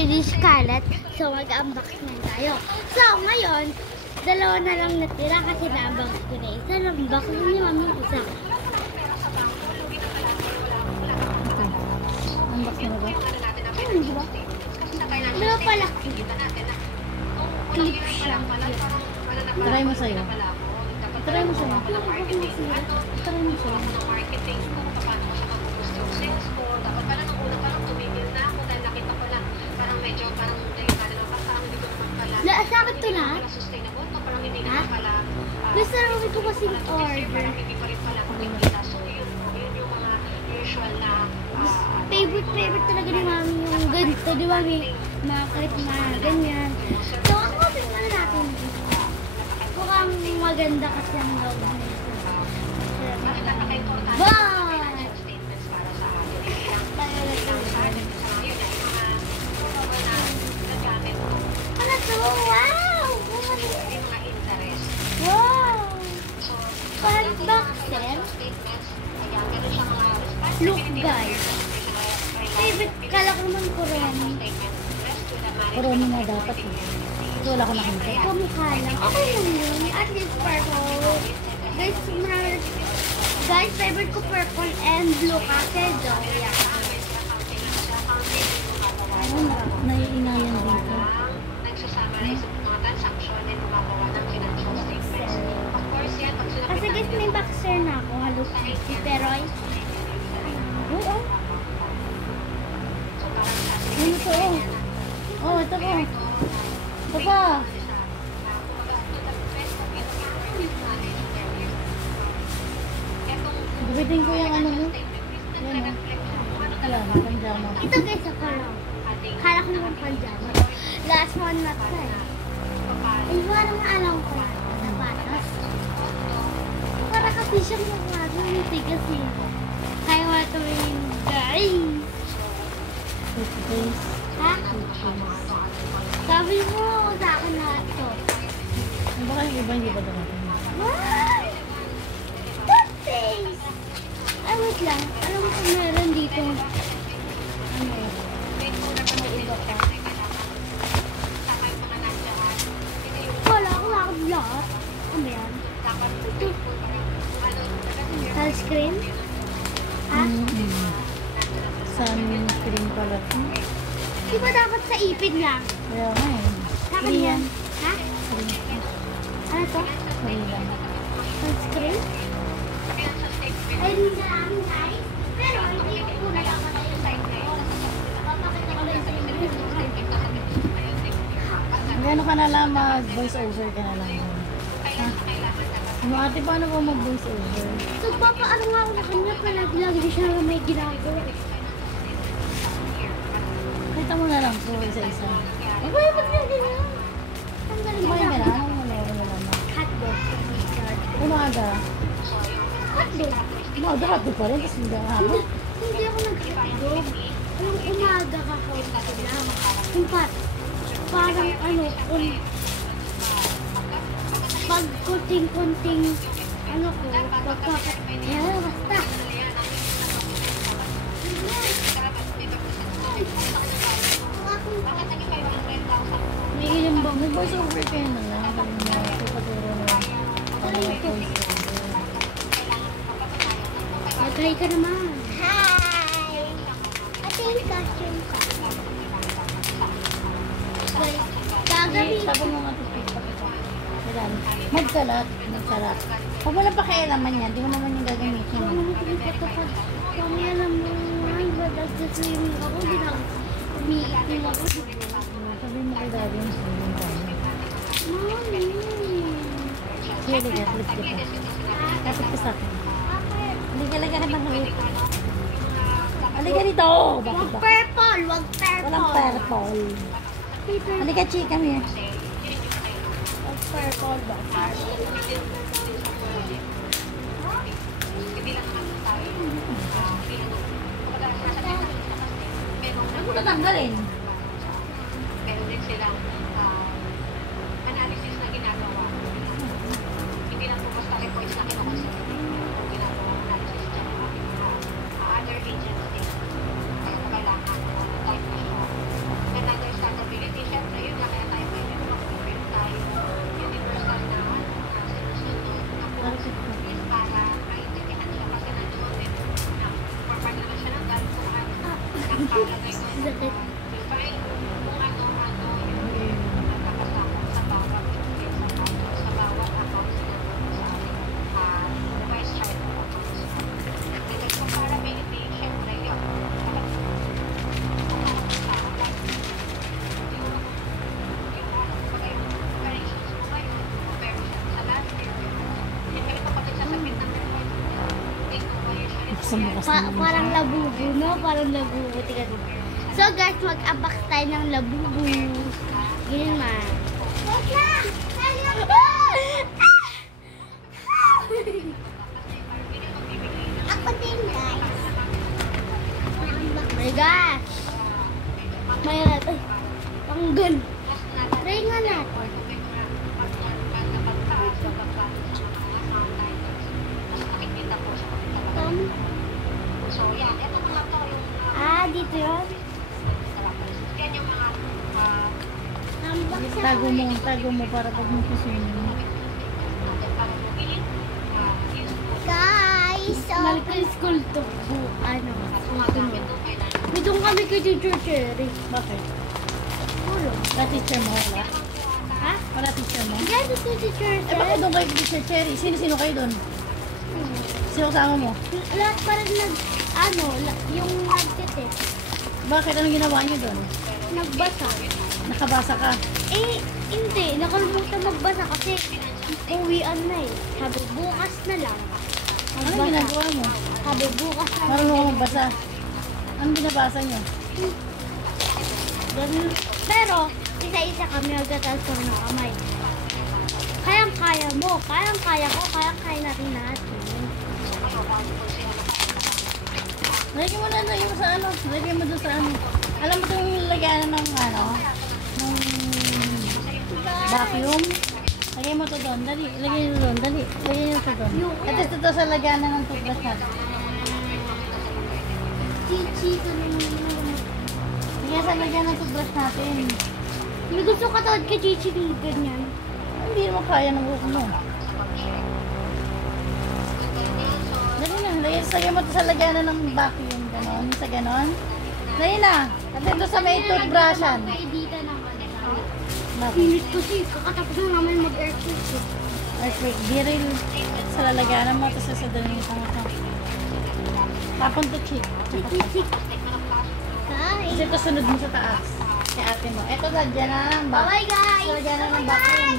Pretty Scarlett. So, mag-unboxing tayo. So, ngayon, dalawa na lang natira kasi na-unbox ko na isa. Na-unboxing ni Mami isa. Unbox mo na ba? Ayun, di ba? Dalawa pala. Clip siya. Try mo sa'yo. Try mo sa'yo. Try mo sa'yo. Sa akin ito na? Ha? Gusto namin ko kasing order. Favorite talaga ni Mami yung ganito. Di ba may mga clip na ganyan. So, ako tingnan natin dito. Mukhang maganda kasi ang loob nito. Bye! Ano to? Wow! Wow! Pan-boxer? Look guys. Favorite, kala ko naman Corona. Corona na dapat eh. Ito wala ko nakita. Kamukha lang. Okay lang yun. At least purple. Guys, guys, favorite ko purple and blue kasi Zoya. Ano, naiingayan dito. Kasi guys, may boxer na ako. Hello Kitty. Pero ay... Oo. Ano ito oh? Oh, ito po. Ito pa. Gubitin ko yung ano mo. Yan o. Alam, panjama. Ito guys, ako lang. Kala ko naman panjama. Last one na to eh. Ay, parang alam ko na. Napatas. Para kasi siyang mukha. Hindi kasi. Kaya wala tumingin guys. Toothpaste. Ha? Sabi mo sa akin na ito. Ano ba kayo iba? Hindi ba ito natin? Wow! Toothpaste! Ay, wait lang. Alam mo kung meron dito. Ano? May iba pa. Wala ko lahat. Ano yan? Sunscreen? Ha? Sunscreen pala. Di ba dapat sa ipin lang? Kaya nga eh. Sa akin yan. Ha? Ano to? Sorry lang. Sunscreen? Ay, hindi na namin guys. Pero hindi ko muna dapat na yung side ko. Papakita ko lang sa inyo. Gano'n ka na lang mag-voice over ka na lang. Ha? Ano ate, paano ba mag-voice over? So, papaano nga ako na kanya pa lagi siya na may ginagawa. Kita mo na lang po isa-isa. Ay, ba't nga ganyan? Ang galing Kumain ka na. na? Ano mo na? Hotdog. Umaga. Hotdog. Umaga ka pa rin. Tapos hindi ako. Hindi ako nag-hotdog. Anong umaga ka ko lang. Yung parang ano, pag kunting-kunting ano ko, basta. May ilang ba? May voice over kayo na lang. Kami na ipaturo na. Ano yung voice over? Mag-hi ka naman. Hi! Ate yung costume ko. Gagawin. Tapos mo nga ito. Magkalat. Magkalat. Huwag mo na pakialaman yan. Di mo naman yung gagamitin. Kami alam mo, ay, badagdaswimming ako, umiitim ako. Sabi mo kay daddy yung swimming ka. Mami. Sige, liga. Flip kita. Kapit ka sa akin. Liga, liga ka ng halik. Halika dito! Bakit Wag ba? purple, wag purple. Walang purple. Halika, Chi. Come here. Wag purple ba? Ano mo natanggalin? Meron din silang analysis na ginagawa. Hindi lang po basta reports na kinoconsider. Ginagawa analysis dyan. Other agencies. Kaya kailangan type na siya. And others Ang bukas naman. Parang labubo, no? Parang labubo. Tika dito. So guys, mag-abak tayo ng labubo. Ganyan man. Ako din, guys. Oh my gosh. May ay, tanggal. Try nga natin. So, yan. Ito mga to yung Dito yun. yan yung mga Tago mo para pag mo kusunin. Guys, Malcolm School to. Ano? Dito kami kay Teacher Cherry. Bakit? Ulo. Wala teacher mo? Wala? Ha? Wala teacher mo? Yan, dito si Teacher Eh, bakit Cherry. doon kayo teacher Cherry? Sino-sino kayo doon? Sino kasama mo? Lahat parang yung nagtitip. Bakit? Anong ginawa niyo doon? Nagbasa. Nakabasa ka? Eh, hindi. Nakalimutan magbasa kasi uwian na eh. Sabi, bukas na lang. Anong ginagawa mo? Sabi, bukas na lang. Marunong ka magbasa? Anong binabasa niyo? Ganun. Pero, isa-isa kami magtatransfer ng kamay. Kayang-kaya mo. Kayang-kaya ko. Kayang-kaya natin lahat. Lagyan mo na, lagyan mo sa ano? Lagyan mo doon sa ano? Alam mo itong lagyan ng ano? Ng vacuum? Lagyan mo ito doon. Dali. Lagyan nyo doon. Dali. Lagyan nyo ito doon. At least ito sa lagyan ng toothbrush natin. Chichi, ganun. Lagyan sa lagyan ng toothbrush natin. May gusto ka tawad kay Chichi ng ganyan. Hindi naman kaya ng buhok mo. Dali na. Lagyan mo ito sa lagyan ng vacuum. Ganon. Sa ganon. Dali na. At ito sa may toothbrushan. Kay Dita naman. Bakit? Pinit ko si kakatapos na namin mag-aircraft. Earthquake. Biril sa lalagyanan mo. Tapos sa dalawang ito. Tapon to cheek. Chichi. Kasi Guys. ito sunod mo sa taas. Kay ate mo. Ito lagyan na ng Bye-bye guys. Lagyan na ng vacuum.